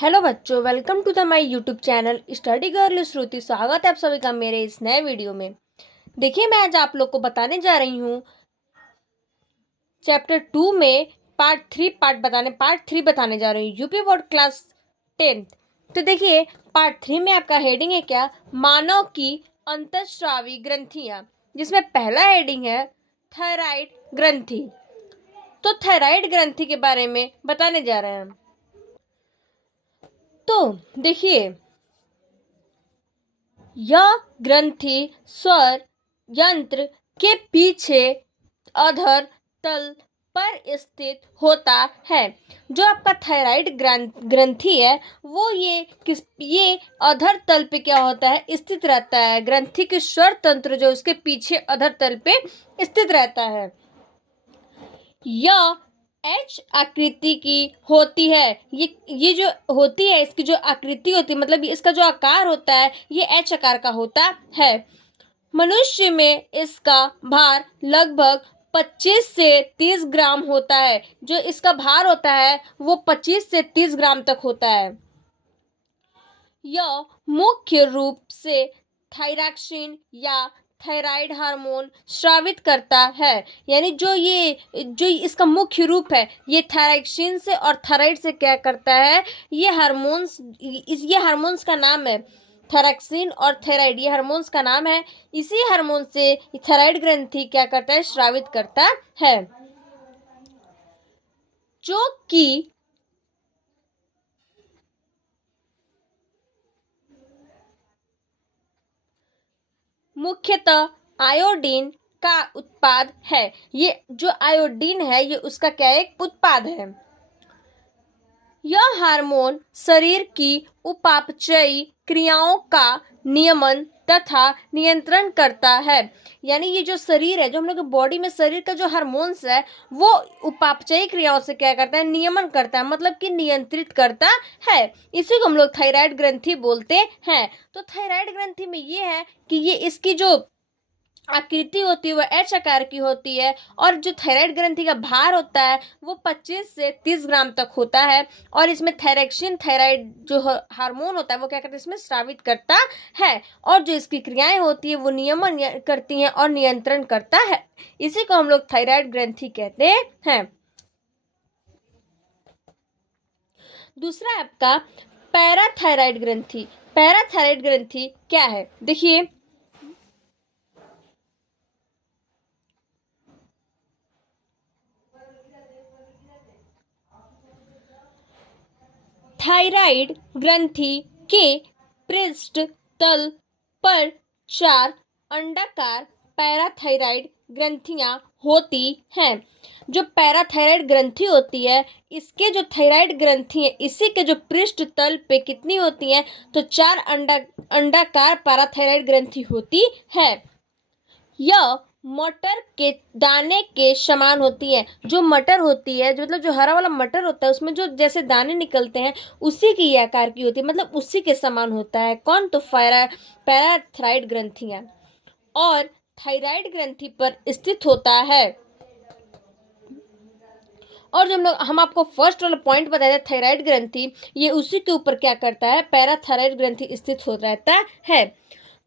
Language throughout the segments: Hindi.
हेलो बच्चों, welcome to the my YouTube channel study girl Shruti. स्वागत है आप सभी का मेरे इस नए वीडियो में। देखिए, मैं आज आप लोग को बताने जा रही हूँ चैप्टर 2 में पार्ट 3 बताने जा रही हूँ यूपी बोर्ड क्लास 10। तो देखिए, पार्ट 3 में आपका हेडिंग है क्या, मानव की अंतःस्रावी ग्रंथियाँ, जिसमें पहला हेडिंग है थायराइड ग्रंथि। तो थायराइड ग्रंथि के बारे में बताने जा रहे हैं। तो देखिए, यह ग्रंथि स्वर यंत्र के पीछे अधर तल पर स्थित होता है। जो आपका थायराइड ग्रंथि है वो ये अधर तल पे क्या होता है, स्थित रहता है। ग्रंथि के स्वर तंत्र जो उसके पीछे अधर तल पे स्थित रहता है। यह एच आकृति की होती है। ये जो होती है, इसकी जो आकृति होती है, मतलब इसका जो आकार होता है, ये एच आकार का होता है। मनुष्य में इसका भार लगभग 25 से 30 ग्राम होता है। जो इसका भार होता है वो 25 से 30 ग्राम तक होता है। यह मुख्य रूप से थायरॉक्सिन या थायराइड हार्मोन स्रावित करता है। यानी जो इसका मुख्य रूप है, ये थायरॉक्सिन से और थायराइड से क्या करता है, ये हार्मोन्स का नाम है। थायरॉक्सिन और थायराइड ये हार्मोन्स का नाम है। इसी हार्मोन से थायराइड ग्रंथि क्या करता है, स्रावित करता है। जो कि मुख्यतः आयोडीन का उत्पाद है। ये जो आयोडीन है, ये उसका क्या एक उत्पाद है। यह हार्मोन शरीर की उपापचयी क्रियाओं का नियमन तथा नियंत्रण करता है। यानी ये जो शरीर है, जो हम लोग के बॉडी में शरीर का जो हार्मोन्स है, वो उपापचयी क्रियाओं से क्या करता है, नियमन करता है, मतलब कि नियंत्रित करता है। इसी को हम लोग थायराइड ग्रंथि बोलते हैं। तो थायराइड ग्रंथि में ये है कि ये इसकी जो आकृति होती है वो एच आकार की होती है, और जो थायराइड ग्रंथि का भार होता है वो 25 से 30 ग्राम तक होता है। और इसमें थायरॉक्सिन थायराइड जो हार्मोन होता है वो क्या करता है, इसमें स्रावित करता है। और जो इसकी क्रियाएं होती है वो नियमन करती हैं और नियंत्रण करता है। इसी को हम लोग थायराइड ग्रंथि कहते हैं। दूसरा आपका पैराथायराइड ग्रंथि। पैराथायराइड ग्रंथि क्या है, देखिए, थायराइड ग्रंथि के पृष्ठ तल पर 4 अंडाकार पैराथायराइड ग्रंथियां होती हैं। जो पैराथायराइड ग्रंथि होती है, इसके जो थायराइड ग्रंथि है, इसी के जो पृष्ठ तल पे कितनी होती हैं, तो 4 अंडाकार पैराथायराइड ग्रंथि होती है। यह मटर के दाने के समान होती है। जो मटर होती है, जो मतलब जो हरा वाला मटर होता है, उसमें जो जैसे दाने निकलते हैं, उसी की ये आकार की होती है, मतलब उसी के समान होता है। कौन, तो पैराथायराइड ग्रंथियां। और थायराइड ग्रंथि पर स्थित होता है। और जो हम आपको फर्स्ट वाला पॉइंट बताया था, थायराइड ग्रंथि, ये उसी के ऊपर क्या करता है, पैराथायराइड ग्रंथि स्थित हो रहता है।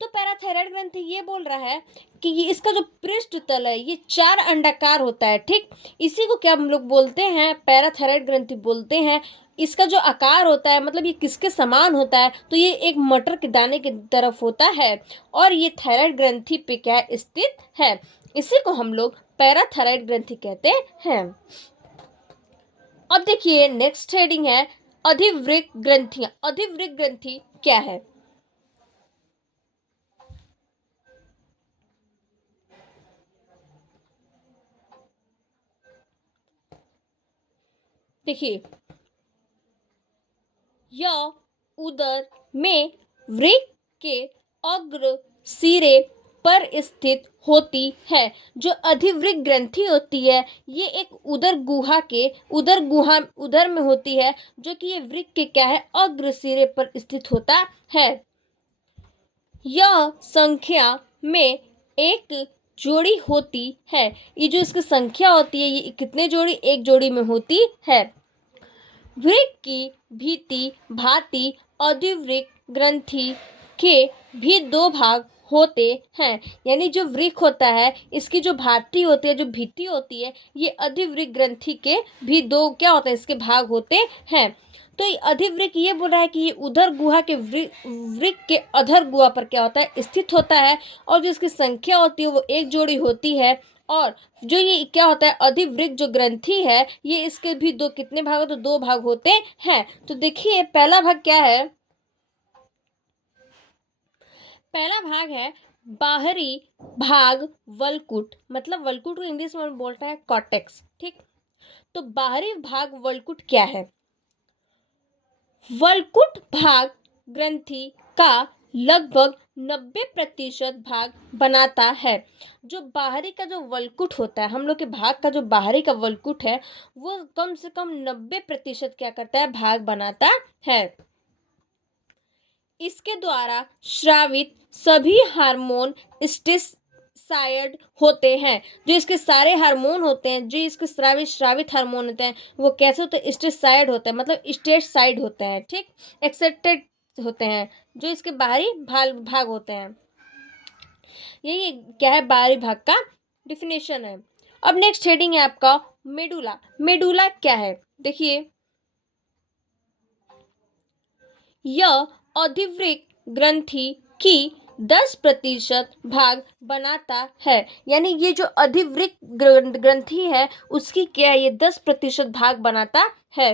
तो पैराथायराइड ग्रंथि ये बोल रहा है कि ये इसका जो पृष्ठ तल है, ये 4 अंडाकार होता है। ठीक, इसी को क्या हम लोग बोलते हैं, पैराथायराइड ग्रंथि बोलते हैं। इसका जो आकार होता है, मतलब ये किसके समान होता है, तो ये एक मटर के दाने की तरफ होता है। और ये थायराइड ग्रंथि पे क्या स्थित है, इसी को हम लोग पैराथायराइड ग्रंथि कहते हैं। अब देखिए, नेक्स्ट हेडिंग है अधिवृक्क ग्रंथियां। अधिवृक्क ग्रंथि क्या है, देखिए, यह उदर में वृक्क के अग्र सिरे पर स्थित होती है। जो अधिवृक्क ग्रंथि होती है, ये एक उदर में होती है, जो कि ये वृक्क के क्या है, अग्र सिरे पर स्थित होता है। यह संख्या में एक जोड़ी होती है। ये जो इसकी संख्या होती है, ये कितने जोड़ी, एक जोड़ी में होती है। वृक्क की भीति भांति अधिवृक्क ग्रंथि के भी दो भाग होते हैं। यानी जो वृक्क होता है इसकी जो भांति होती है, जो भित्ति होती है, ये अधिवृक्क ग्रंथि के भी दो क्या होते हैं, इसके भाग होते हैं। तो अधिवृक्क ये बोल रहा है कि ये उधर गुहा के वृक्क के अधर गुहा पर क्या होता है, स्थित होता है, और जो इसकी संख्या होती है वो एक जोड़ी होती है। और जो ये क्या होता है, अधिवृक्क जो ग्रंथि है, ये इसके भी दो कितने भाग होते, तो दो भाग होते हैं। तो देखिए पहला भाग क्या है, पहला भाग है बाहरी भाग वलकुट, मतलब वलकुट को इंग्लिश में बोलता है कॉर्टेक्स। ठीक, तो बाहरी भाग वलकुट क्या है, वलकुट भाग ग्रंथि का लगभग 90% भाग बनाता है। जो बाहरी का जो वलकुट होता है, हम लोग के भाग का जो बाहरी का वलकुट है, वो कम से कम 90% क्या करता है, भाग बनाता है। इसके द्वारा स्रावित सभी हार्मोन स्टेरॉयड होते हैं। जो इसके सारे हार्मोन होते हैं, जो इसके स्रावित हार्मोन होते हैं, वो कैसे होते हैं, स्टेरॉयड होता है, मतलब स्टेरॉयड होते हैं। ठीक, एक्सेप्टेड होते हैं जो इसके बाहरी भाग होते हैं। यही क्या है, बाहरी भाग का डिफिनेशन है। अब नेक्स्ट हेडिंग है आपका मेडुला। मेडुला क्या है, देखिए, यह अधिवृक्क ग्रंथि की 10% भाग बनाता है। यानी ये जो अधिवृक्क ग्रंथि है उसकी क्या है, ये 10% भाग बनाता है।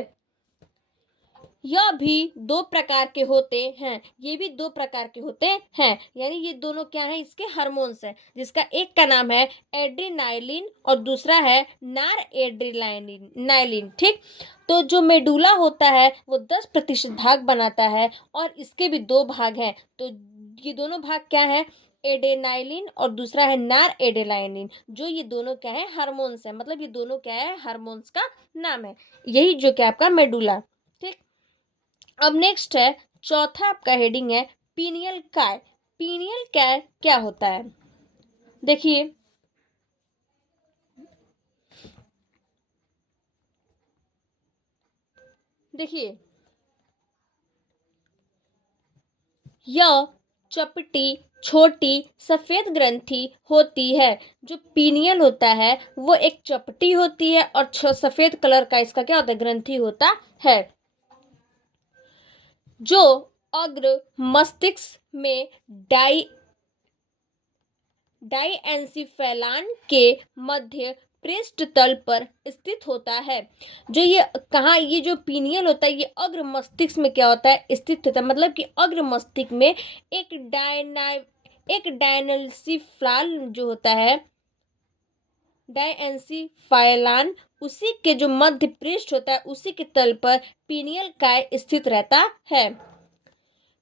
यह भी दो प्रकार के होते हैं, ये भी दो प्रकार के होते हैं। यानी ये दोनों क्या है, इसके हार्मोन्स हैं, जिसका एक का नाम है एड्रीनाइलिन और दूसरा है नार एड्रीनाइलिन। ठीक, तो जो मेडुला होता है वो 10% भाग बनाता है, और इसके भी दो भाग हैं। तो ये दोनों भाग क्या है, एडेनाइलिन और दूसरा है नार एडेनाइलिन। जो ये दोनों क्या है, हार्मोन्स है, मतलब ये दोनों क्या है, हार्मोन्स का नाम है। यही जो क्या आपका मेडुला। ठीक, अब नेक्स्ट है चौथा आपका हेडिंग है पीनियल काय। पीनियल काय क्या होता है, देखिए, यह चपटी छोटी सफेद ग्रंथि होती है। जो पीनियल होता है वो एक चपटी होती है और सफेद कलर का इसका क्या होता है, ग्रंथि होता है, जो अग्र मस्तिष्क में डाइएन्सिफेलान के मध्य पृष्ठ तल पर स्थित होता है। जो ये कहाँ, ये जो पीनियल होता है ये अग्र मस्तिष्क में क्या होता है, स्थित होता है, मतलब कि अग्र मस्तिष्क में एक डायनेल्सिफाल जो होता है, डायएन्सिफाइलान, उसी के जो मध्य पृष्ठ होता है उसी के तल पर पीनियल काय स्थित रहता है।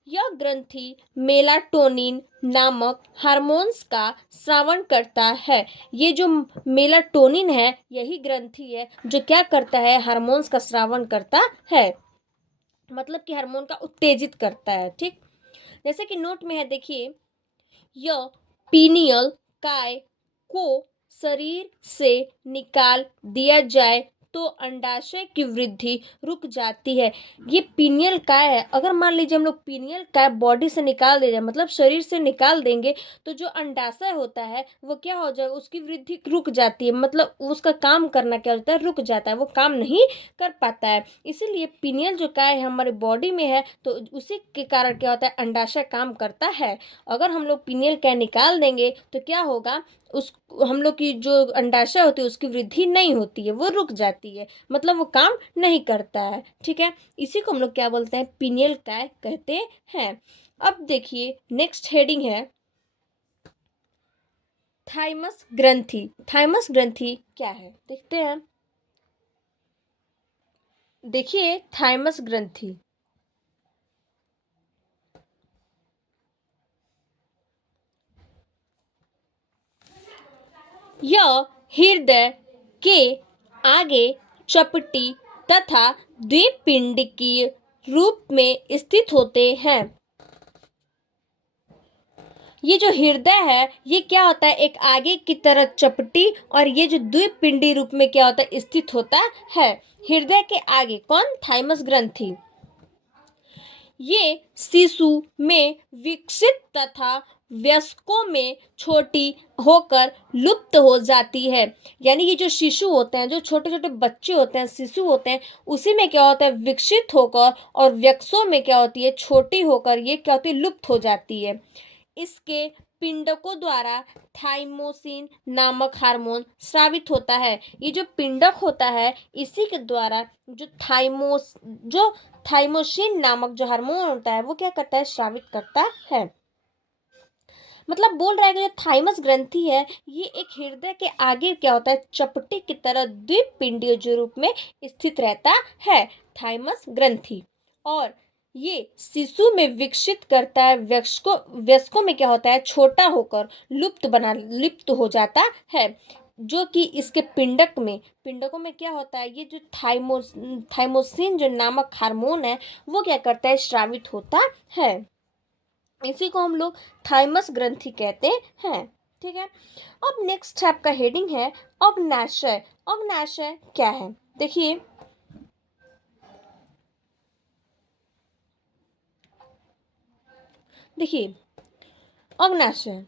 यह ग्रंथि मेलाटोनिन नामक हार्मोन्स का स्रावन करता है। ये जो मेलाटोनिन है यही ग्रंथि है जो क्या करता है, हार्मोन्स का स्रावन करता है, मतलब कि हार्मोन का उत्तेजित करता है। ठीक, जैसे कि नोट में है, देखिए, यह पीनियल काय को शरीर से निकाल दिया जाए तो अंडाशय की वृद्धि रुक जाती है। ये पीनियल काय है, अगर मान लीजिए हम लोग पीनियल काय बॉडी से निकाल दे जाए, मतलब शरीर से निकाल देंगे, तो जो अंडाशय होता है वो क्या हो जाएगा, उसकी वृद्धि रुक जाती है, मतलब उसका काम करना क्या होता है, रुक जाता है, वो काम नहीं कर पाता है। इसीलिए पीनियल जो काय है हमारे बॉडी में है, तो उसी के कारण क्या होता है, अंडाशय काम करता है। अगर हम लोग पीनियल काय निकाल देंगे तो क्या होगा, उस हम लोग की जो अंडाशय होती है उसकी वृद्धि नहीं होती है, वो रुक जाती है, मतलब वो काम नहीं करता है। ठीक है, इसी को हम लोग क्या बोलते हैं, पीनियल काय कहते हैं। अब देखिए नेक्स्ट हेडिंग है थाइमस ग्रंथि। थाइमस ग्रंथि क्या है, देखते हैं, देखिए थाइमस ग्रंथि, यह हृदय के आगे चपटी तथा द्विपिंडकीय रूप में स्थित होते हैं। ये जो हृदय है ये क्या होता है, एक आगे की तरह चपटी, और ये जो द्विपिंडी रूप में क्या होता है, स्थित होता है। हृदय के आगे कौन, थाइमस ग्रंथि। ये शिशु में विकसित तथा वयस्कों में छोटी होकर लुप्त हो जाती है। यानी ये जो शिशु होते हैं, जो छोटे छोटे बच्चे होते हैं, शिशु होते हैं, उसी में क्या होता है, विकसित होकर, और वयस्कों में क्या होती है, छोटी होकर ये क्या होती है, लुप्त हो जाती है। इसके पिंडकों द्वारा थाइमोसिन नामक हार्मोन स्रावित होता है। ये जो पिंडक होता है इसी के द्वारा जो थाइमोसिन नामक जो हार्मोन होता है वो क्या करता है, स्रावित करता है। मतलब बोल रहा है कि जो थाइमस ग्रंथि है ये एक हृदय के आगे क्या होता है, चपटी की तरह द्विपिंडीय जो रूप में स्थित रहता है, थाइमस ग्रंथि। और ये शिशु में विकसित करता है, वयस्कों में क्या होता है, छोटा होकर लुप्त हो जाता है। जो कि इसके पिंडकों में क्या होता है, ये जो थाइमोसिन जो नामक हार्मोन है वो क्या करता है, स्रावित होता है। इसी को हम लोग थाइमस ग्रंथि कहते हैं। ठीक है। अब नेक्स्ट आपका हेडिंग है अग्नाशय। अग्नाशय क्या है, देखिए अग्नाशय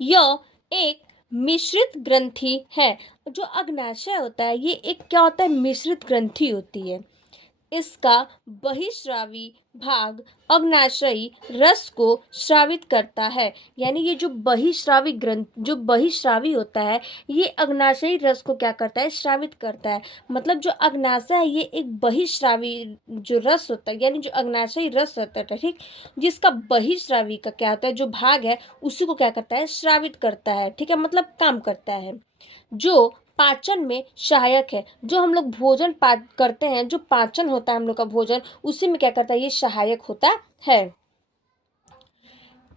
यह एक मिश्रित ग्रंथि है। जो अग्नाशय होता है ये एक क्या होता है, मिश्रित ग्रंथि होती है। इसका बहिस्रावी भाग अग्नाशयी रस को स्रावित करता है। यानी ये जो बहिस्रावी होता है ये अग्नाशयी रस को क्या करता है, स्रावित करता है। मतलब जो अग्नाशय है ये एक बहिस्रावी जो रस होता है, यानी जो अग्नाशयी रस होता है, ठीक, जिसका बहिस्रावी का क्या होता है, जो भाग है उसी को क्या करता है, स्रावित करता है। ठीक है, मतलब काम करता है। जो पाचन में सहायक है, जो हम लोग भोजन करते हैं, जो पाचन होता है हम लोग का भोजन, उसी में क्या करता है, ये सहायक होता है।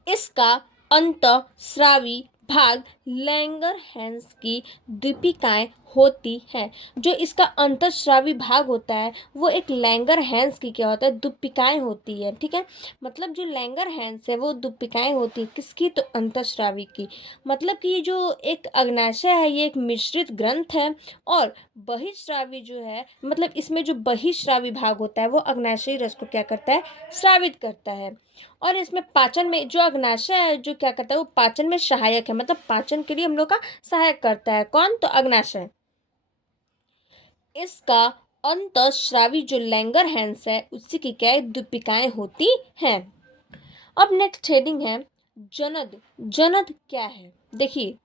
इसका अंतःस्रावी भाग लैंगरहैंस की दीपिकाएं होती हैं। जो इसका अंतःस्रावी भाग होता है वो एक लैंगरहैंस की क्या होता है, दीपिकाएं होती है। ठीक है, मतलब जो लैंगरहैंस है वो दीपिकाएं होती है किसकी, तो अंतःस्रावी की। मतलब कि ये जो एक अग्नाशय है ये एक मिश्रित ग्रंथ है, और बहिस्रावी जो है, मतलब इसमें जो बहिस्रावी भाग होता है वो अग्नाशयी रस को क्या करता है, स्रावित करता है। और इसमें पाचन में जो अग्नाशय है जो क्या करता है, वो पाचन में सहायक है, मतलब पाचन के लिए हम लोग का सहायक करता है। कौन, तो अग्नाशय। इसका अंतःस्रावी जो लैंगरहैंस है उसी की क्या है, दीपिकाएं होती हैं। अब नेक्स्ट हेडिंग है जनद। जनद क्या है, देखिए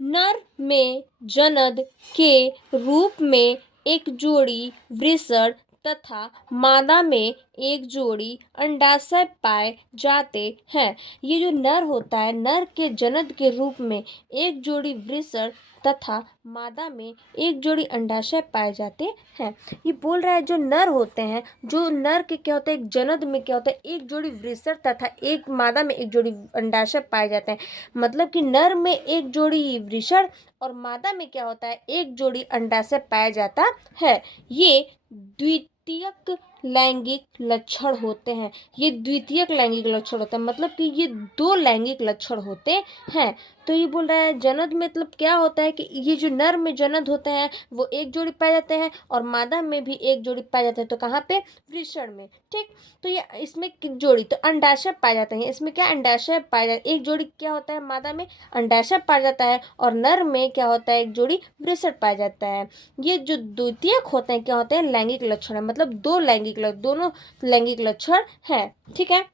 नर में जनद के रूप में एक जोड़ी वृषण तथा मादा में एक जोड़ी अंडाशय पाए जाते हैं। ये जो नर होता है, नर के जनद के रूप में एक जोड़ी वृषण तथा मादा में एक जोड़ी अंडाशय पाए जाते हैं। ये बोल रहा है जो नर होते हैं, जो नर के क्या होता है, एक जनद में क्या होता है, एक जोड़ी वृषण तथा एक मादा में एक जोड़ी अंडाशय पाए जाते हैं। मतलब कि नर में एक जोड़ी वृषण और मादा में क्या होता है, एक जोड़ी अंडाशय पाया जाता है। ये द्वितीयक लैंगिक लक्षण होते हैं। ये द्वितीयक लैंगिक लक्षण होता है, मतलब कि ये दो लैंगिक लक्षण होते हैं। तो ये बोल रहा है जनद मतलब क्या होता है कि ये जो नर में जनद होते हैं वो एक जोड़ी पाए जाते हैं, और मादा में भी एक जोड़ी पाए जाते हैं। तो कहाँ पे, वृषण में। ठीक, तो ये इसमें जोड़ी तो अंडाशय पाए जाते हैं। इसमें क्या, अंडाशय पाए जाते, एक जोड़ी क्या होता है, मादा में अंडाशय पाया जाता है, और नर में क्या होता है, एक जोड़ी वृषण पाया जाता है। ये जो द्वितीयक होते हैं क्या होते हैं, लैंगिक लक्षण है, मतलब दोनों लैंगिक लक्षण है। ठीक है।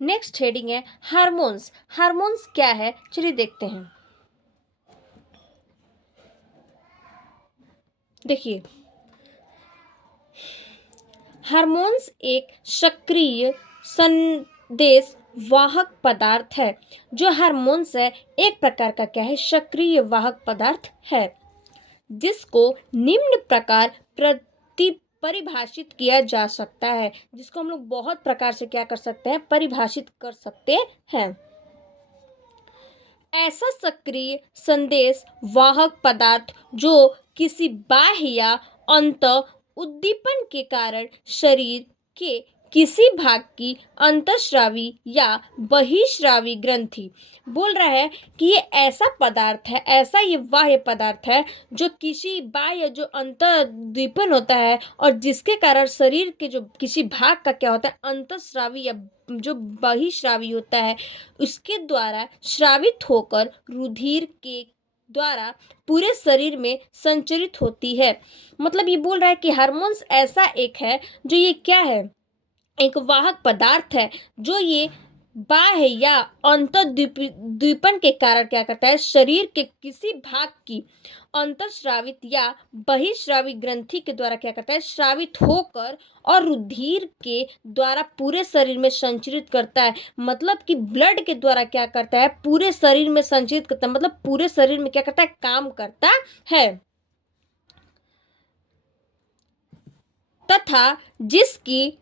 नेक्स्ट हेडिंग है हार्मोन्स। हार्मोन्स क्या है, चलिए देखते हैं। देखिए हार्मोन्स एक सक्रिय संदेश वाहक पदार्थ है। जो हार्मोन्स है एक प्रकार का क्या है, सक्रिय वाहक पदार्थ है, जिसको निम्न प्रकार परिभाषित किया जा सकता है, जिसको हम लोग बहुत प्रकार से क्या कर सकते हैं, परिभाषित कर सकते हैं। ऐसा सक्रिय संदेश वाहक पदार्थ जो किसी बाह्य या अंत उद्दीपन के कारण शरीर के किसी भाग की अंतःस्रावी या बहिःस्रावी ग्रंथि, बोल रहा है कि ये ऐसा पदार्थ है, ऐसा ये बाह्य पदार्थ है जो किसी बाह्य जो अंतःउद्दीपन होता है और जिसके कारण शरीर के जो किसी भाग का क्या होता है, अंतःस्रावी या जो बहिःस्रावी होता है, उसके द्वारा श्रावित होकर रुधिर के द्वारा पूरे शरीर में संचरित होती है। मतलब ये बोल रहा है कि हार्मोन्स ऐसा एक है जो ये क्या है, एक वाहक पदार्थ है जो ये बाह्य या अंतःद्वीपन के कारण क्या करता है, शरीर के किसी भाग की अंतःस्रावित या बहिःस्रावी ग्रंथि के द्वारा क्या करता है, श्रावित होकर और रुधिर के द्वारा पूरे शरीर में संचरित करता है। मतलब कि ब्लड के द्वारा क्या करता है, पूरे शरीर में संचरित करता है, मतलब पूरे शरीर में क्या करता है, काम करता है। तथा जिसकी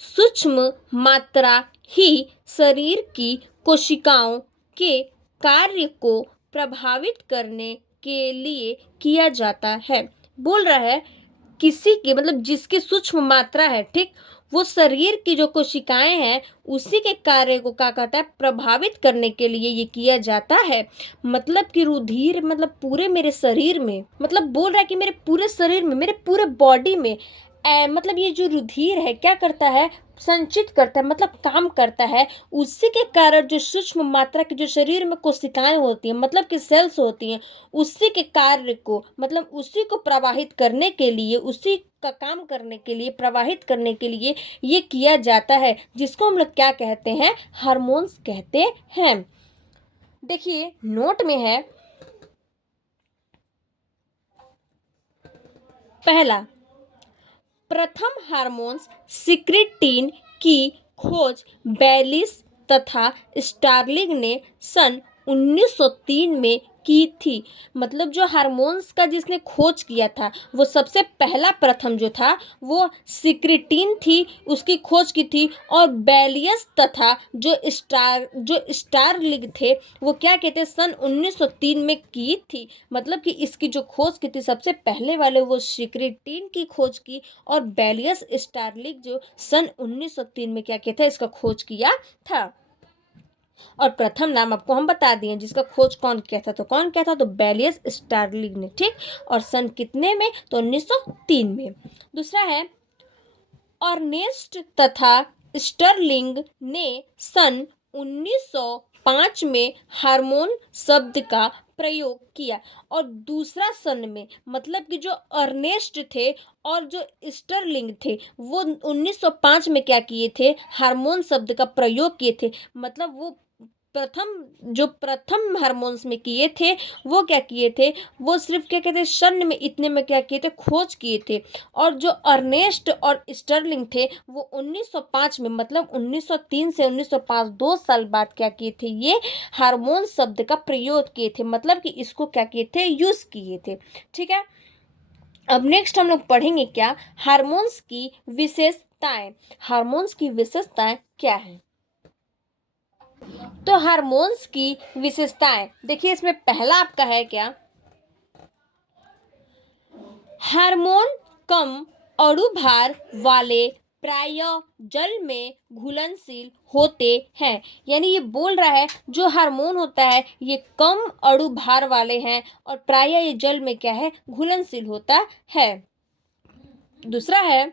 सूक्ष्म मात्रा ही शरीर की कोशिकाओं के कार्य को प्रभावित करने के लिए किया जाता है। बोल रहा है किसी की, मतलब जिसकी सूक्ष्म मात्रा है, ठीक, वो शरीर की जो कोशिकाएं हैं उसी के कार्य को क्या करता है, प्रभावित करने के लिए ये किया जाता है। मतलब कि रुधिर, मतलब पूरे मेरे शरीर में, मतलब बोल रहा है कि मेरे पूरे शरीर में, मेरे पूरे बॉडी में मतलब ये जो रुधिर है क्या करता है, संचित करता है, मतलब काम करता है। उसी के कारण जो सूक्ष्म मात्रा की जो शरीर में कोशिकाएं होती हैं, मतलब कि सेल्स होती हैं, उसी के कार्य को, मतलब उसी को प्रवाहित करने के लिए, उसी का काम करने के लिए, प्रवाहित करने के लिए ये किया जाता है, जिसको हम लोग क्या कहते हैं, हार्मोन्स कहते हैं। देखिए नोट में है, पहला, प्रथम हार्मोन्स सिक्रेटिन की खोज बैलिस तथा स्टार्लिंग ने सन 1903 में की थी। मतलब जो हार्मोन्स का जिसने खोज किया था, वो सबसे पहला प्रथम जो था वो सिक्रेटिन थी, उसकी खोज की थी। और बैलियस तथा जो स्टारलिंग थे वो क्या कहते, सन 1903 में की थी। मतलब कि इसकी जो खोज की थी सबसे पहले वाले वो सिक्रेटिन की खोज की, और बैलियस स्टारलिंग जो सन 1903 में क्या किया था, इसका खोज किया था। और प्रथम नाम आपको हम बता दिए जिसका खोज कौन किया था, तो कौन किया था, तो बैलियस स्टारलिंग ने, ठीक। और सन कितने में, तो 1903 में। दूसरा है, अर्नेस्ट तथा स्टर्लिंग ने सन 1905 में हार्मोन शब्द का प्रयोग किया। और दूसरा सन में, मतलब कि जो अर्नेस्ट थे और जो स्टर्लिंग थे वो 1905 में क्या किए थे, हार्मोन शब्द का प्रयोग किए थे। मतलब वो प्रथम हार्मोन्स में किए थे, वो क्या किए थे, वो सिर्फ क्या कहते हैं, सन में इतने में क्या किए थे, खोज किए थे। और जो अर्नेस्ट और स्टर्लिंग थे वो 1905 में, मतलब 1903 से 1905, 2 साल बाद क्या किए थे, ये हार्मोन शब्द का प्रयोग किए थे। मतलब कि इसको क्या किए थे, यूज किए थे। ठीक है, अब नेक्स्ट हम लोग पढ़ेंगे क्या, हार्मोन्स की विशेषताएं। हार्मोन्स की विशेषताएं क्या है, तो हार्मोन्स की विशेषताएं देखिए, इसमें पहला आपका है क्या, हार्मोन कम अणुभार वाले प्राय जल में घुलनशील होते हैं। यानी ये बोल रहा है जो हार्मोन होता है ये कम अणुभार वाले हैं और प्राय ये जल में क्या है, घुलनशील होता है। दूसरा है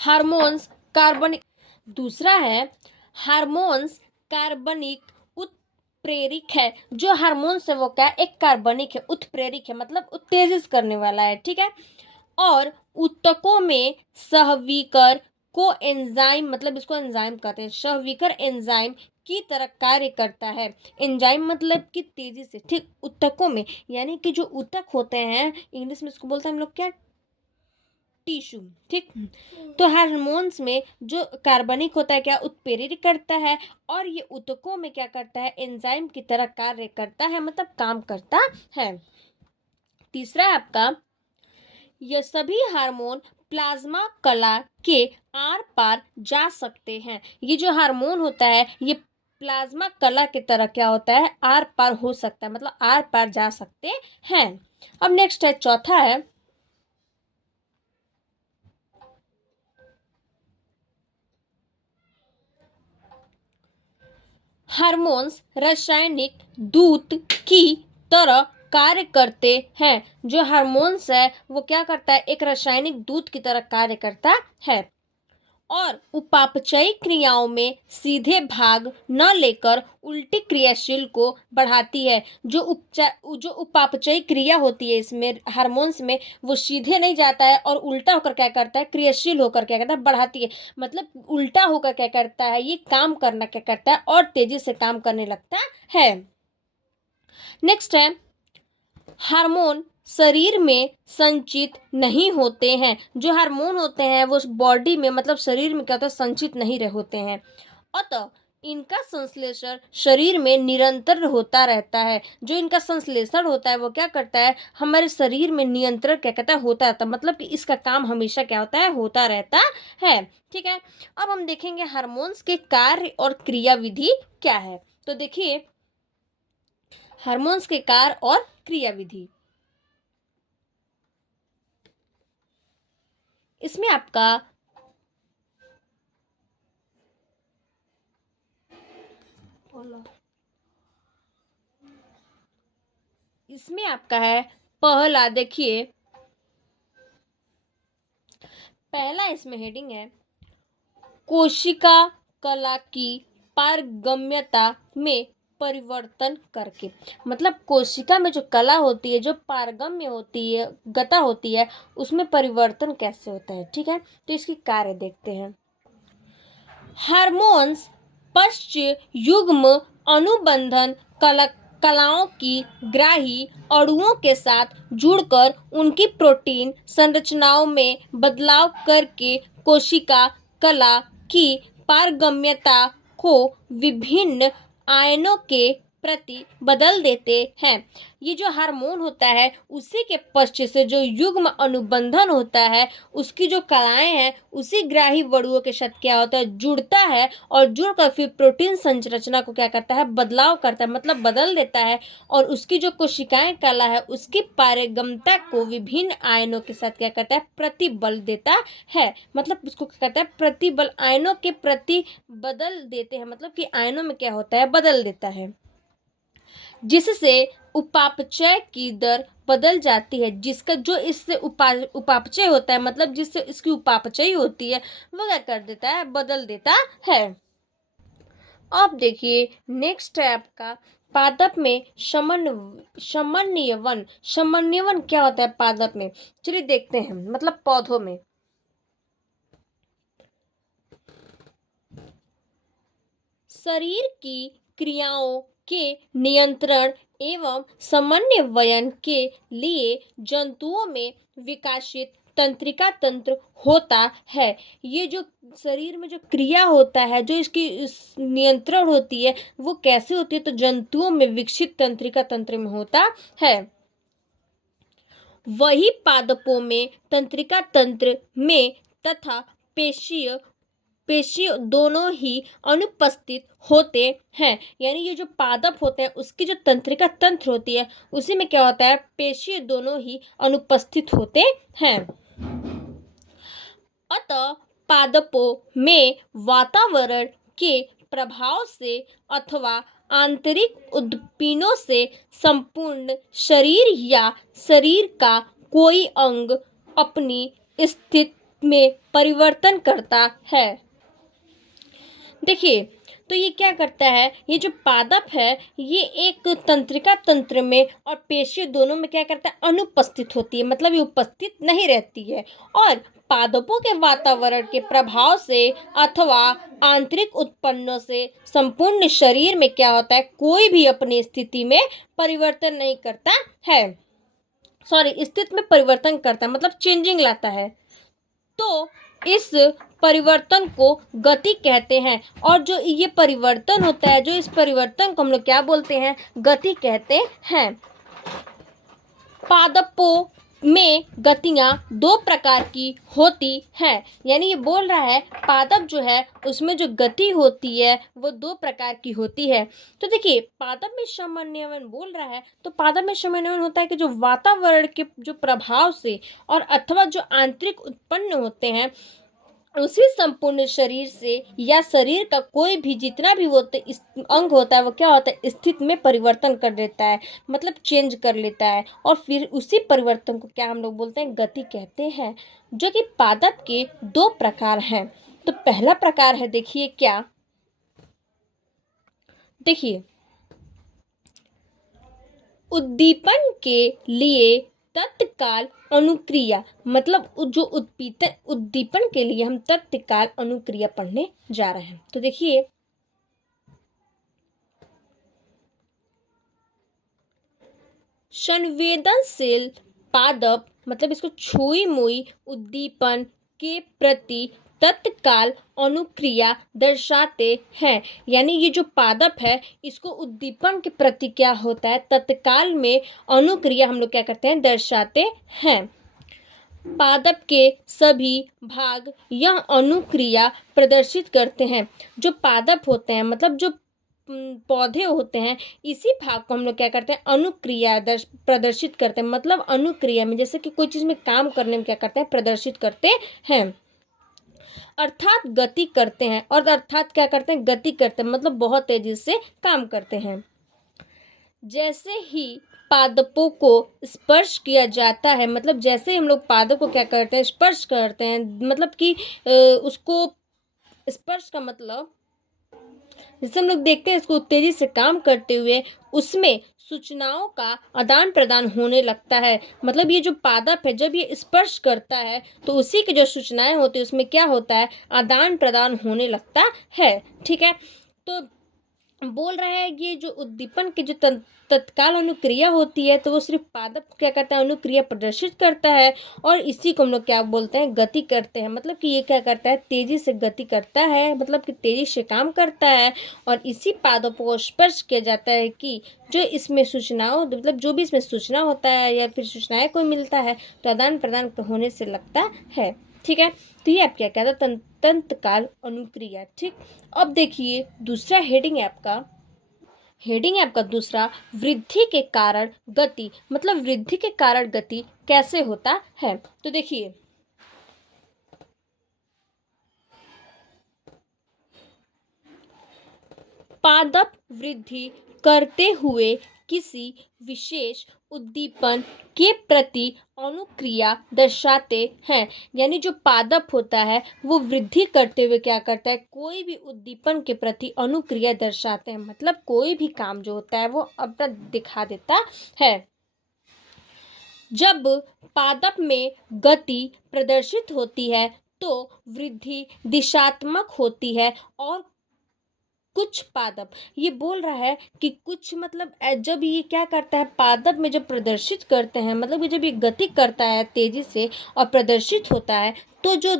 हार्मोन्स कार्बनिक, दूसरा है हार्मोन्स कार्बनिक उत्प्रेरक है। जो हार्मोन्स है वो क्या, एक कार्बनिक है, उत्प्रेरक है, मतलब उत्तेजित करने वाला है। ठीक है, और ऊतकों में सहविकर को एंजाइम, मतलब इसको एंजाइम कहते हैं, सहविकर एंजाइम की तरह कार्य करता है। एंजाइम मतलब कि तेजी से, ठीक, ऊतकों में, यानी कि जो ऊतक होते हैं इंग्लिश में इसको बोलते हैं हम लोग क्या, टिश्यू, ठीक। तो हार्मोन्स में जो कार्बनिक होता है क्या, उत्प्रेरित करता है, और ये ऊतकों में क्या करता है, एंजाइम की तरह कार्य करता है, मतलब काम करता है। तीसरा है आपका ये सभी हार्मोन प्लाज्मा कला के आर पार जा सकते हैं। ये जो हार्मोन होता है ये प्लाज्मा कला की तरह क्या होता है, आर पार हो सकता है, मतलब आर पार जा सकते हैं। अब नेक्स्ट है, चौथा है हार्मोन्स रासायनिक दूत की तरह कार्य करते हैं। जो हार्मोन्स है वो क्या करता है, एक रासायनिक दूत की तरह कार्य करता है और उपापचयी क्रियाओं में सीधे भाग न लेकर उल्टी क्रियाशील को बढ़ाती है। जो उपापचयी क्रिया होती है इसमें हार्मोन्स में, वो सीधे नहीं जाता है और उल्टा होकर क्या करता है, क्रियाशील होकर क्या करता है, बढ़ाती है। मतलब उल्टा होकर क्या करता है, ये काम करना क्या करता है और तेजी से काम करने लगता है। नेक्स्ट है, हार्मोन शरीर में संचित नहीं होते हैं। जो हार्मोन होते हैं वो बॉडी में, मतलब शरीर में क्या होता है, संचित नहीं होते हैं, अतः इनका संश्लेषण शरीर में निरंतर होता रहता है। जो इनका संश्लेषण होता है वो क्या करता है, हमारे शरीर में नियंत्रण क्या कहता है, होता रहता है। मतलब कि इसका काम हमेशा क्या होता है, होता रहता है। ठीक है, अब हम देखेंगे हार्मोन्स के कार्य और क्रियाविधि क्या है। तो देखिए हार्मोन्स के कार्य और क्रियाविधि, इसमें आपका है पहला, देखिए पहला इसमें हेडिंग है कोशिका कला की पारगम्यता में परिवर्तन करके। मतलब कोशिका में जो कला होती है, जो पारगम्य होती है, गता होती है, उसमें परिवर्तन कैसे होता है। ठीक है, तो इसकी कार्य देखते हैं। हार्मोन्स पश्च युग्म अनुबंधन कलाओं की ग्राही अणुओं के साथ जुड़कर उनकी प्रोटीन संरचनाओं में बदलाव करके कोशिका कला की पारगम्यता को विभिन्न आयनों के प्रति बदल देते हैं। ये जो हार्मोन होता है उसी के पश्च से जो युग्म अनुबंधन होता है, उसकी जो कलाएं हैं उसी ग्राही वड़ुओं के साथ क्या होता है, जुड़ता है और जुड़कर फिर प्रोटीन संरचना को क्या करता है, बदलाव करता है, मतलब बदल देता है। और उसकी जो कोशिकाएं कला है उसकी पारगम्यता को विभिन्न आयनों के साथ क्या करता है, प्रतिबल देता है। मतलब उसको क्या कहता है, प्रतिबल, आयनों के प्रति बदल देते हैं, मतलब कि आयनों में क्या होता है, बदल देता है, जिससे उपापचय की दर बदल जाती है। जिसका जो इससे उपापचय होता है, मतलब जिससे इसकी उपापचयी होती है, वो क्या कर देता है, बदल देता है। अब देखिए नेक्स्ट है आपका पादप में समन्वयन। समन्वयन क्या होता है पादप में, चलिए देखते हैं। मतलब पौधों में शरीर की क्रियाओं के नियंत्रण एवं समन्वयन के लिए जंतुओं में विकसित तंत्रिका तंत्र होता है। ये जो शरीर में जो क्रिया होता है, जो इसकी नियंत्रण होती है, वो कैसे होती है, तो जंतुओं में विकसित तंत्रिका तंत्र में होता है। वही पादपों में तंत्रिका तंत्र में तथा पेशी दोनों ही अनुपस्थित होते हैं। यानी ये जो पादप होते हैं उसकी जो तंत्रिका तंत्र होती है उसी में क्या होता है, पेशी दोनों ही अनुपस्थित होते हैं। अतः पादपों में वातावरण के प्रभाव से अथवा आंतरिक उद्दीपनों से संपूर्ण शरीर या शरीर का कोई अंग अपनी स्थिति में परिवर्तन करता है। देखिए तो ये क्या करता है, ये जो पादप है ये एक तंत्रिका तंत्र में और पेशी दोनों में क्या करता है, अनुपस्थित होती है, मतलब ये उपस्थित नहीं रहती है। और पादपों के वातावरण के प्रभाव से अथवा आंतरिक उत्पन्नों से संपूर्ण शरीर में क्या होता है, कोई भी अपनी स्थिति में परिवर्तन नहीं करता है। स्थिति में परिवर्तन करता है, मतलब चेंजिंग लाता है। तो इस परिवर्तन को गति कहते हैं। और जो ये परिवर्तन होता है, जो इस परिवर्तन को हम लोग क्या बोलते हैं, गति कहते हैं। पादपों में गतियां दो प्रकार की होती हैं। यानी ये बोल रहा है पादप जो है उसमें जो गति होती है वो दो प्रकार की होती है। तो देखिए पादप में समन्वयन बोल रहा है, तो पादप में समन्वयन होता है कि जो वातावरण के जो प्रभाव से और अथवा जो आंतरिक उत्पन्न होते हैं उसी संपूर्ण शरीर से या शरीर का कोई भी जितना भी वो अंग होता है वो क्या होता है स्थिति में परिवर्तन कर देता है, मतलब चेंज कर लेता है, और फिर उसी परिवर्तन को क्या हम लोग बोलते हैं गति कहते हैं। जो कि पादप के दो प्रकार हैं। तो पहला प्रकार है देखिए क्या, देखिए उद्दीपन के लिए तत्काल अनुक्रिया, मतलब जो उद्दीपन के लिए हम तत्काल अनुक्रिया पढ़ने जा रहे हैं। तो देखिए संवेदनशील पादप मतलब इसको छुई मुई उद्दीपन के प्रति तत्काल अनुक्रिया दर्शाते हैं। यानी ये जो पादप है इसको उद्दीपन के प्रति क्या होता है तत्काल में अनुक्रिया हम लोग क्या करते हैं दर्शाते हैं। पादप के सभी भाग यह अनुक्रिया प्रदर्शित करते हैं। जो पादप होते हैं मतलब जो पौधे होते हैं इसी भाग को हम लोग क्या करते हैं अनुक्रिया प्रदर्शित करते हैं। मतलब अनुक्रिया में जैसे कि कोई चीज में काम करने में क्या करते हैं प्रदर्शित करते हैं, अर्थात गति करते हैं। और अर्थात क्या करते हैं गति करते हैं मतलब बहुत तेजी से काम करते हैं। जैसे ही पादपों को स्पर्श किया जाता है, मतलब जैसे हम लोग पादप को क्या करते हैं स्पर्श करते हैं, मतलब कि उसको स्पर्श का मतलब जैसे हम लोग देखते हैं इसको तेजी से काम करते हुए उसमें सूचनाओं का आदान प्रदान होने लगता है। मतलब ये जो पादप है जब ये स्पर्श करता है तो उसी की जो सूचनाएं होती है उसमें क्या होता है आदान प्रदान होने लगता है। ठीक है, तो बोल रहा है ये जो उद्दीपन की जो तत्काल अनुक्रिया होती है तो वो सिर्फ पादप को क्या करता है अनुक्रिया प्रदर्शित करता है, और इसी को हम लोग क्या बोलते हैं गति करते हैं। मतलब कि ये क्या करता है तेजी से गति करता है, मतलब कि तेजी से काम करता है। और इसी पादपों को स्पर्श किया जाता है कि जो इसमें सूचनाओं मतलब जो भी इसमें सूचना होता है या फिर सूचनाएं को मिलता है तो आदान प्रदान होने से लगता है। ठीक है, तो ये आप क्या कहता है तंत्रकाल अनुक्रिया। ठीक, अब देखिए दूसरा हेडिंग है आपका दूसरा वृद्धि के कारण गति, मतलब वृद्धि के कारण गति कैसे होता है। तो देखिए पादप वृद्धि करते हुए किसी विशेष उद्दीपन के प्रति अनुक्रिया दर्शाते हैं। यानी जो पादप होता है वो वृद्धि करते हुए क्या करता है कोई भी उद्दीपन के प्रति अनुक्रिया दर्शाते हैं, मतलब कोई भी काम जो होता है वो अपना दिखा देता है। जब पादप में गति प्रदर्शित होती है तो वृद्धि दिशात्मक होती है। और कुछ पादप ये बोल रहा है कि कुछ मतलब जब ये क्या करता है पादप में जब प्रदर्शित करते हैं मतलब जब ये गति करता है तेजी से और प्रदर्शित होता है तो जो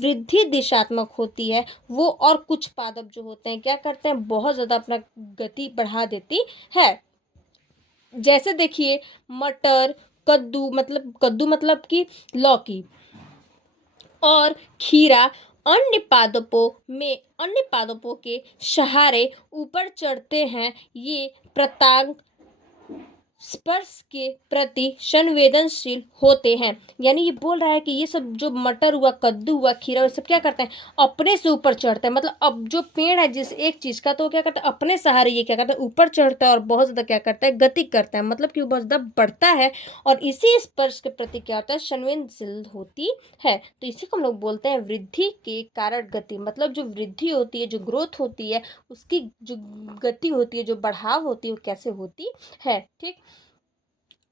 वृद्धि दिशात्मक होती है वो, और कुछ पादप जो होते हैं क्या करते हैं बहुत ज़्यादा अपना गति बढ़ा देती है। जैसे देखिए मटर, कद्दू मतलब कि लौकी और खीरा अन्य पादपों के सहारे ऊपर चढ़ते हैं। ये प्रतांग स्पर्श के प्रति संवेदनशील होते हैं। यानी ये बोल रहा है कि ये सब जो मटर हुआ कद्दू हुआ खीरा सब क्या करते हैं अपने से ऊपर चढ़ते हैं। मतलब अब जो पेड़ है जिस एक चीज का तो वो क्या करता है अपने सहारे ये क्या करता है ऊपर चढ़ता है और बहुत ज्यादा क्या करता है गति करता है, मतलब कि वो बहुत ज्यादा बढ़ता है। और इसी स्पर्श के प्रति क्या होता है संवेदनशील होती है। तो इसी को हम लोग बोलते हैं वृद्धि के कारण गति। मतलब जो वृद्धि होती है जो ग्रोथ होती है उसकी जो गति होती है जो बढ़ाव होती है वो कैसे होती है। ठीक,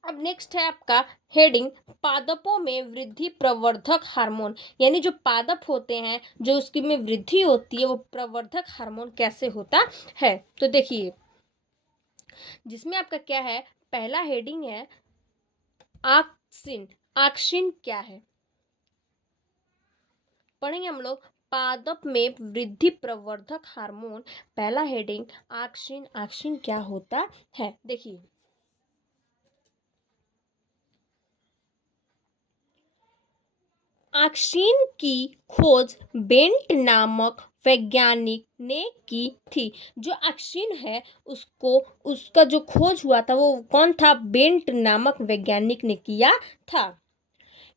अब नेक्स्ट है आपका हेडिंग पादपों में वृद्धि प्रवर्धक हार्मोन। यानी जो पादप होते हैं जो उसकी में वृद्धि होती है वो प्रवर्धक हार्मोन कैसे होता है। तो देखिए जिसमें आपका क्या है पहला हेडिंग है ऑक्सिन। ऑक्सिन क्या है पढ़ेंगे हम लोग पादप में वृद्धि प्रवर्धक हार्मोन। पहला हेडिंग ऑक्सिन। ऑक्सिन क्या होता है देखिए ऑक्सीन की खोज बेंट नामक वैज्ञानिक ने की थी। जो ऑक्सीन है उसको उसका जो खोज हुआ था वो कौन था? बेंट नामक वैज्ञानिक ने किया था।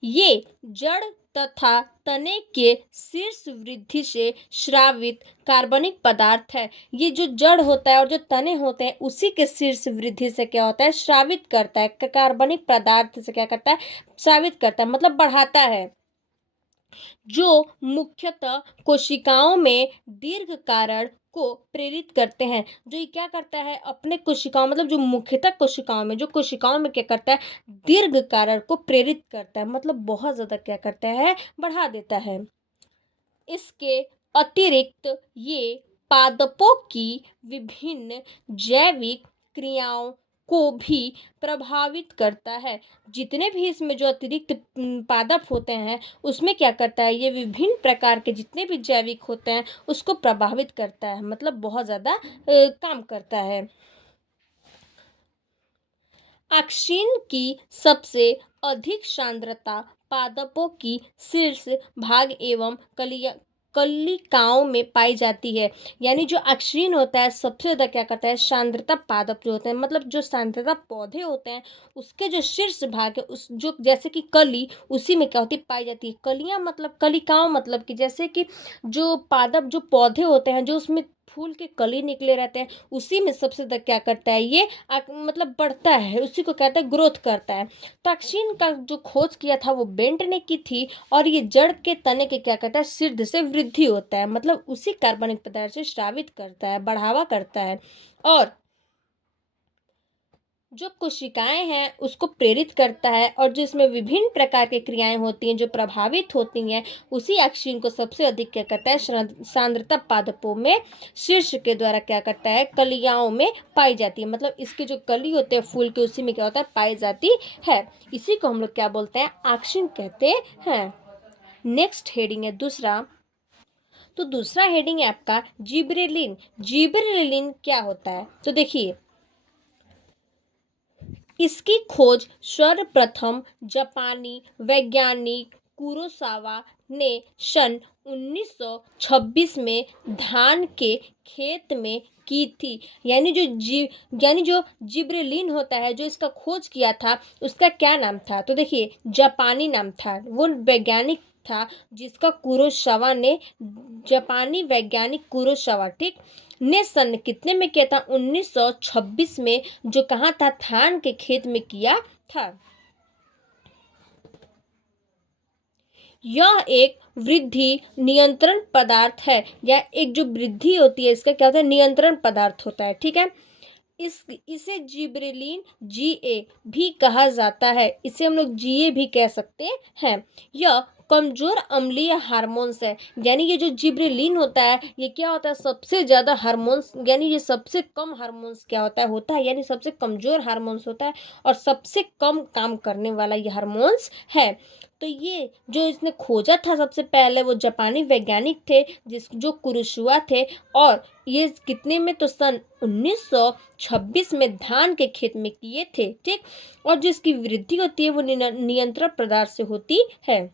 ये जड़ तथा तने के शीर्ष वृद्धि से स्रावित कार्बनिक पदार्थ है। ये जो जड़ होता है और जो तने होते हैं उसी के शीर्ष वृद्धि से क्या होता है? स्रावित करता है, कार्बनिक पदार्थ से क्या करता है? स्रावित करता है, मतलब बढ़ाता है। जो मुख्यतः कोशिकाओं में दीर्घ कारण को प्रेरित करते हैं। जो ये क्या करता है? अपने कोशिकाओं, मतलब जो मुख्यतः कोशिकाओं में, जो कोशिकाओं में क्या करता है? दीर्घ कारण को प्रेरित करता है, मतलब बहुत ज्यादा क्या करता है? बढ़ा देता है। इसके अतिरिक्त ये पादपों की विभिन्न जैविक क्रियाओं को भी प्रभावित करता है। जितने भी इसमें जो अतिरिक्त पादप होते हैं उसमें क्या करता है? ये विभिन्न प्रकार के जितने भी जैविक होते हैं उसको प्रभावित करता है, मतलब बहुत ज़्यादा काम करता है। ऑक्सीन की सबसे अधिक सांद्रता पादपों की शीर्ष भाग एवं कलिकाओं में पाई जाती है। यानी जो ऑक्सीन होता है सबसे ज़्यादा क्या करता है? सांद्रता पादप जो होते हैं, मतलब जो सांद्रता पौधे होते हैं उसके जो शीर्ष भाग है उस जो जैसे कि कली, उसी में क्या होती है? पाई जाती है। कलियां मतलब कलिकाओं, मतलब कि जैसे कि जो पादप जो पौधे होते हैं जो उसमें फूल के कली निकले रहते हैं उसी में सबसे ज़्यादा क्या करता है? ये मतलब बढ़ता है, उसी को कहता है ग्रोथ करता है। तो ऑक्सीन का जो खोज किया था वो बेंट ने की थी। और ये जड़ के तने के क्या करता है? शीर्ष से वृद्धि होता है, मतलब उसी कार्बनिक पदार्थ से स्रावित करता है, बढ़ावा करता है। और जो कोशिकाएं हैं उसको प्रेरित करता है, और जो इसमें विभिन्न प्रकार की क्रियाएं होती हैं जो प्रभावित होती हैं उसी ऑक्सीन को सबसे अधिक क्या करता है? सांद्रता पादपों में शीर्ष के द्वारा क्या करता है? कलियाओं में पाई जाती है, मतलब इसके जो कली होते हैं फूल के उसी में क्या होता है? पाई जाती है। इसी को हम लोग क्या बोलते हैं? ऑक्सीन कहते हैं। नेक्स्ट हेडिंग है दूसरा। तो दूसरा हेडिंग है आपका जिबरेलिन। जिबरेलिन क्या होता है? तो देखिए, इसकी खोज सर्वप्रथम जापानी वैज्ञानिक कुरोसावा ने सन 1926 में धान के खेत में की थी। यानी जो जिब्रेलिन होता है जो इसका खोज किया था उसका क्या नाम था? तो देखिए, जापानी नाम था, वो वैज्ञानिक था जिसका कुरोसावा ने, जापानी वैज्ञानिक कुरोसावा, ठीक, ने सन कितने में किया था? 1926 में, जो कहाँ था? धान के खेत में किया था। यह एक वृद्धि नियंत्रण पदार्थ है, या एक जो वृद्धि होती है इसका क्या होता है? नियंत्रण पदार्थ होता है, ठीक है। इसे जिब्रेलिन जीए भी कहा जाता है, इसे हम लोग जीए भी कह सकते हैं। यह कमजोर अम्लीय हार्मोन्स है। यानी ये जो जिब्रेलिन होता है ये क्या होता है? सबसे ज्यादा हार्मोन्स, यानी ये सबसे कम हार्मोन्स क्या होता है, यानी सबसे कमजोर हार्मोन्स होता है और सबसे कम काम करने वाला ये हार्मोन्स है। तो ये जो इसने खोजा था सबसे पहले वो जापानी वैज्ञानिक थे जो कुरोसावा थे। और ये कितने में? तो सन 1926 में धान के खेत में किए थे, ठीक। और जिसकी वृद्धि होती है वो नियंत्रण पदार्थ से होती है,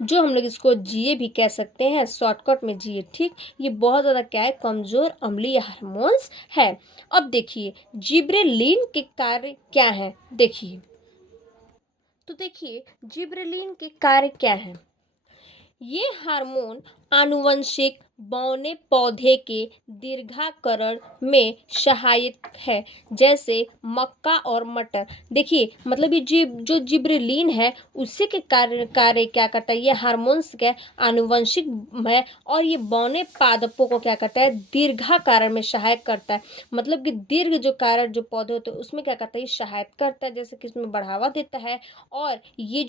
जो हम लोग इसको जीए भी कह सकते हैं, शॉर्टकट में जीए, ठीक। ये बहुत ज़्यादा क्या है? कमज़ोर अम्लीय हार्मोन्स है। अब देखिए जिब्रेलिन के कार्य क्या है, देखिए। तो देखिए जिब्रेलिन के कार्य क्या है। ये हार्मोन आनुवंशिक बौने पौधे के दीर्घाकरण में सहायक है, जैसे मक्का और मटर। देखिए, मतलब ये जो जिब्रेलिन है उसी के कार्य क्या करता है? ये हार्मोन्स क्या आनुवंशिक है, और ये बौने पादपों को क्या करता है? दीर्घाकरण में सहायक करता है। मतलब कि दीर्घ जो कारण जो पौधे होते हैं उसमें क्या करता है? ये सहायता करता है, जैसे कि इसमें बढ़ावा देता है। और ये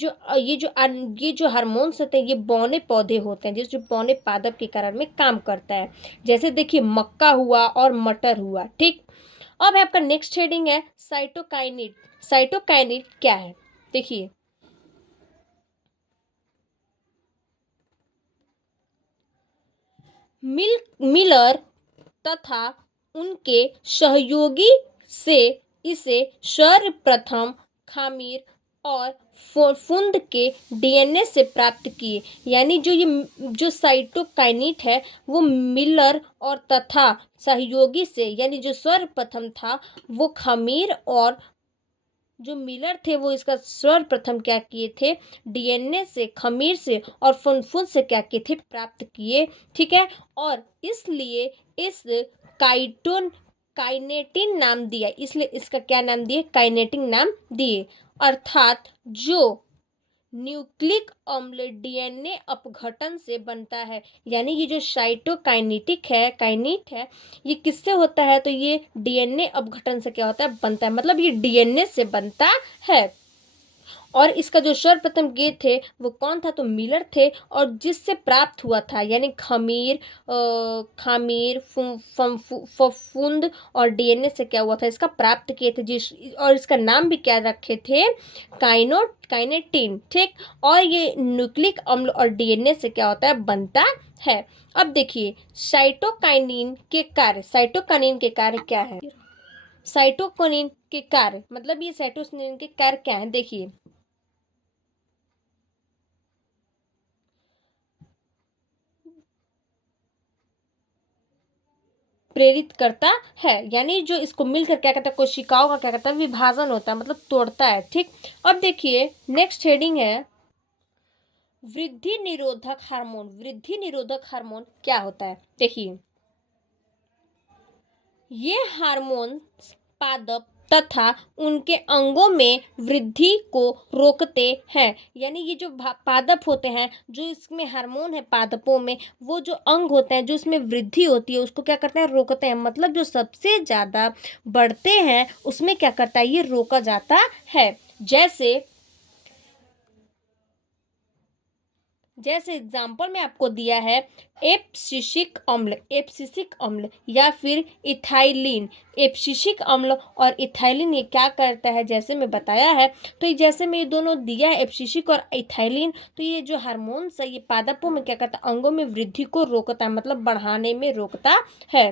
जो हार्मोन्स होते हैं ये बौने पौधे होते हैं, जो बौने पादप के कारण में काम करता है। जैसे देखिए मक्का हुआ और मटर हुआ, ठीक। अब है आपका नेक्स्ट हेडिंग है साइटोकाइनिन। साइटोकाइनिन क्या है? देखिए, मिलर तथा उनके सहयोगी से इसे सर्वप्रथम खामीर और फफूंद के डीएनए से प्राप्त किए। यानी जो ये जो साइटोकाइनेट है वो मिलर और तथा सहयोगी से, यानी जो सर्वप्रथम था वो खमीर, और जो मिलर थे वो इसका सर्वप्रथम क्या किए थे, डीएनए से, खमीर से और फफूंद से क्या किए थे, प्राप्त किए। ठीक है। और इसलिए इस काइटोन काइनेटिन नाम दिया, इसलिए इसका क्या नाम दिए, काइनेटिन नाम दिए। अर्थात जो न्यूक्लिक अम्ल डीएनए अपघटन से बनता है। यानी ये जो साइटोकाइनेटिक है, काइनेट है, ये किससे होता है, तो ये डीएनए अपघटन से क्या होता है, बनता है, मतलब ये डीएनए से बनता है। और इसका जो सर्वप्रथम गेट थे वो कौन था, तो मिलर थे, और जिससे प्राप्त हुआ था, यानी खामीर फफूंद और डीएनए से क्या हुआ था, इसका प्राप्त किए थे, जिस और इसका नाम भी क्या रखे थे, काइनेटिन। ठीक। और ये न्यूक्लिक अम्ल और डीएनए से क्या होता है, बनता है। अब देखिए साइटोकाइनिन के कार्य क्या है। साइटोकिनिन के कार्य, मतलब ये साइटोकिनिन के कार्य क्या है, देखिए। प्रेरित करता है, यानी जो इसको मिलकर क्या करता है, कोशिकाओं का क्या करता है, विभाजन होता है, मतलब तोड़ता है। ठीक। अब देखिए नेक्स्ट हेडिंग है वृद्धि निरोधक हार्मोन। वृद्धि निरोधक हार्मोन क्या होता है, देखिए। ये हार्मोन पादप तथा उनके अंगों में वृद्धि को रोकते हैं। यानी ये जो पादप होते हैं, जो इसमें हार्मोन है पादपों में, वो जो अंग होते हैं जो इसमें वृद्धि होती है उसको क्या करते हैं, रोकते हैं। मतलब जो सबसे ज़्यादा बढ़ते हैं उसमें क्या करता है, ये रोका जाता है। जैसे एग्जाम्पल में आपको दिया है एप्सिसिक अम्ल या फिर इथाइलिन। एप्सिसिक अम्ल और इथाइलिन ये क्या करता है, जैसे मैं बताया है, तो ये जैसे मैं ये दोनों दिया है एप्सिसिक और इथाइलिन, तो ये जो हार्मोन्स है ये पादपों में क्या करता है, अंगों में वृद्धि को रोकता है, मतलब बढ़ाने में रोकता है।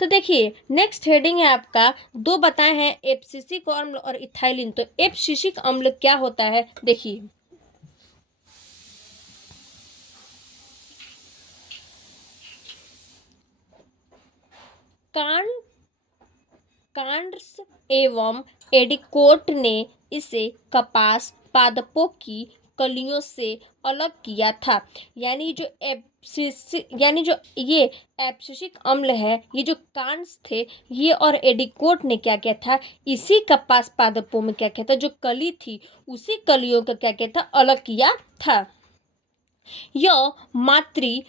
तो देखिए नेक्स्ट हेडिंग है आपका, दो बताए हैं एप्सिसिक अम्ल और इथाइलिन। तो एप्सिसिक अम्ल क्या होता है, देखिए। कांड कांड्स एवं एडिकोट ने इसे कपास पादपों की कलियों से अलग किया था। यानी जो ये एब्सिसिक अम्ल है, ये जो कांड्स थे ये और एडिकोट ने क्या किया था, इसी कपास पादपों में क्या किया था, जो कली थी उसी कलियों का क्या किया था, अलग किया था। यह मातृ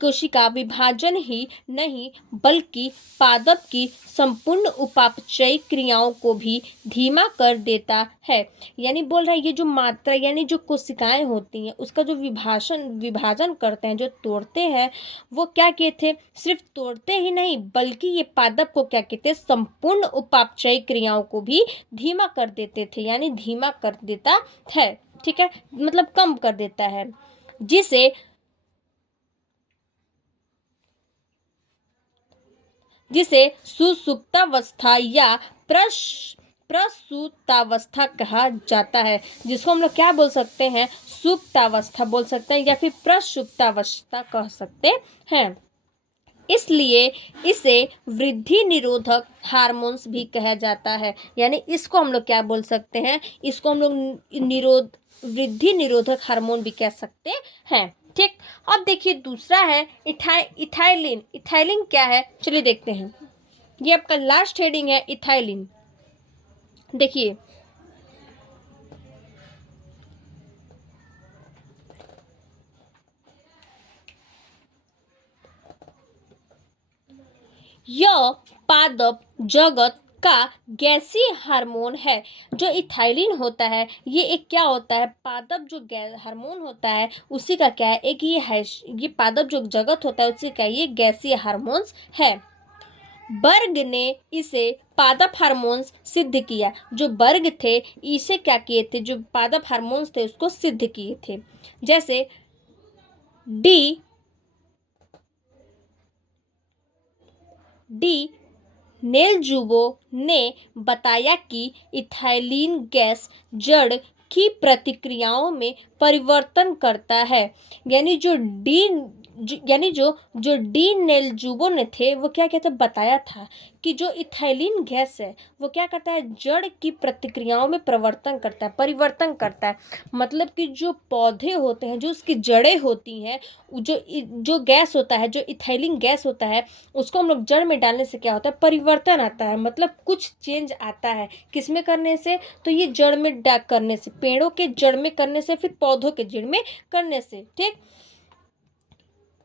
कोशिका विभाजन ही नहीं बल्कि पादप की संपूर्ण उपापचयी क्रियाओं को भी धीमा कर देता है। यानी बोल रहा है ये जो मात्रा, यानी जो कोशिकाएं होती हैं उसका जो विभाजन करते हैं, जो तोड़ते हैं, वो क्या किए थे, सिर्फ तोड़ते ही नहीं बल्कि ये पादप को क्या कहते हैं, संपूर्ण उपापचयी क्रियाओं को भी धीमा कर देते थे, यानी धीमा कर देता है। ठीक है, मतलब कम कर देता है, जिसे जिसे सुसुप्तावस्था या प्रसूतावस्था कहा जाता है, जिसको हम लोग क्या बोल सकते हैं, सुप्तावस्था बोल सकते हैं या फिर प्रसुप्तावस्था कह सकते हैं। इसलिए इसे वृद्धि निरोधक हार्मोन्स भी कहा जाता है। यानी इसको हम लोग क्या बोल सकते हैं, इसको हम लोग वृद्धि निरोधक हार्मोन भी कह सकते हैं। ठीक। अब देखिए दूसरा है इथाइलिन। इथाइलिन क्या है, चलिए देखते हैं। ये आपका लास्ट हेडिंग है इथाइलिन। देखिए यह पादप जगत का गैसीय हार्मोन है। जो इथाइलिन होता है ये एक क्या होता है, पादप जो हार्मोन होता है उसी का क्या है, एक ये है, ये पादप जो जगत होता है उसी का ये गैसीय हार्मोन्स है। बर्ग ने इसे पादप हार्मोन्स सिद्ध किया। जो बर्ग थे इसे क्या किए थे, जो पादप हार्मोन्स थे उसको सिद्ध किए थे। जैसे डी डी नेलजुबो ने बताया कि इथाइलिन गैस जड़ की प्रतिक्रियाओं में परिवर्तन करता है। यानी जो डी नेलजुबो ने थे वो क्या कहते बताया था कि जो इथाइलिन गैस है वो क्या करता है, जड़ की प्रतिक्रियाओं में परिवर्तन करता है। मतलब कि जो पौधे होते हैं, जो उसकी जड़ें होती हैं, जो गैस होता है, जो इथाइलिन गैस होता है, उसको हम लोग जड़ में डालने से क्या होता है, परिवर्तन आता है। मतलब कुछ चेंज आता है। किसमें करने से, तो ये जड़ में करने से, पेड़ों के जड़ में करने से, फिर पौधों के जड़ में करने से। ठीक,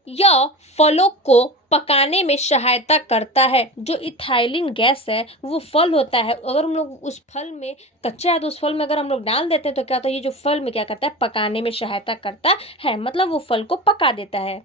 यह फलों को पकाने में सहायता करता है। जो इथाइलिन गैस है वो फल होता है, अगर हम लोग उस फल में कच्चा है तो उस फल में अगर हम लोग डाल देते हैं तो क्या होता है, ये जो फल में क्या करता है, पकाने में सहायता करता है। मतलब वो फल को पका देता है।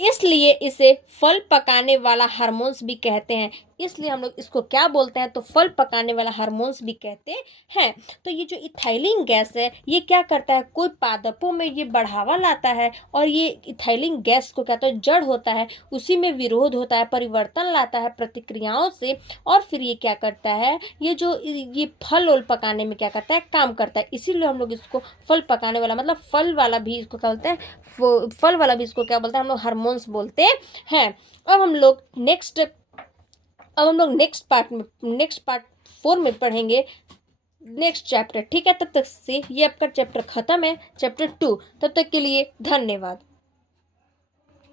इसलिए इसे फल पकाने वाला हार्मोन्स भी कहते हैं। इसलिए हम लोग इसको क्या बोलते हैं, तो फल पकाने वाला हार्मोन्स भी कहते हैं। तो ये जो इथाइलिन गैस है ये क्या करता है, कोई पादपों में ये बढ़ावा लाता है, और ये इथाइलिन गैस को कहते हैं जड़ होता है, उसी में विरोध होता है, परिवर्तन लाता है प्रतिक्रियाओं से, और फिर ये क्या करता है, ये फल ओल पकाने में क्या करता है, काम करता है। इसीलिए हम लोग इसको फल पकाने वाला, मतलब फल वाला भी इसको क्या बोलते हैं, फल वाला भी इसको क्या बोलते हैं, हम लोग हार्मोन्स बोलते हैं। अब हम लोग नेक्स्ट पार्ट 4 में पढ़ेंगे नेक्स्ट चैप्टर। ठीक है, तब तक से ये आपका चैप्टर खत्म है, चैप्टर 2। तब तक के लिए धन्यवाद।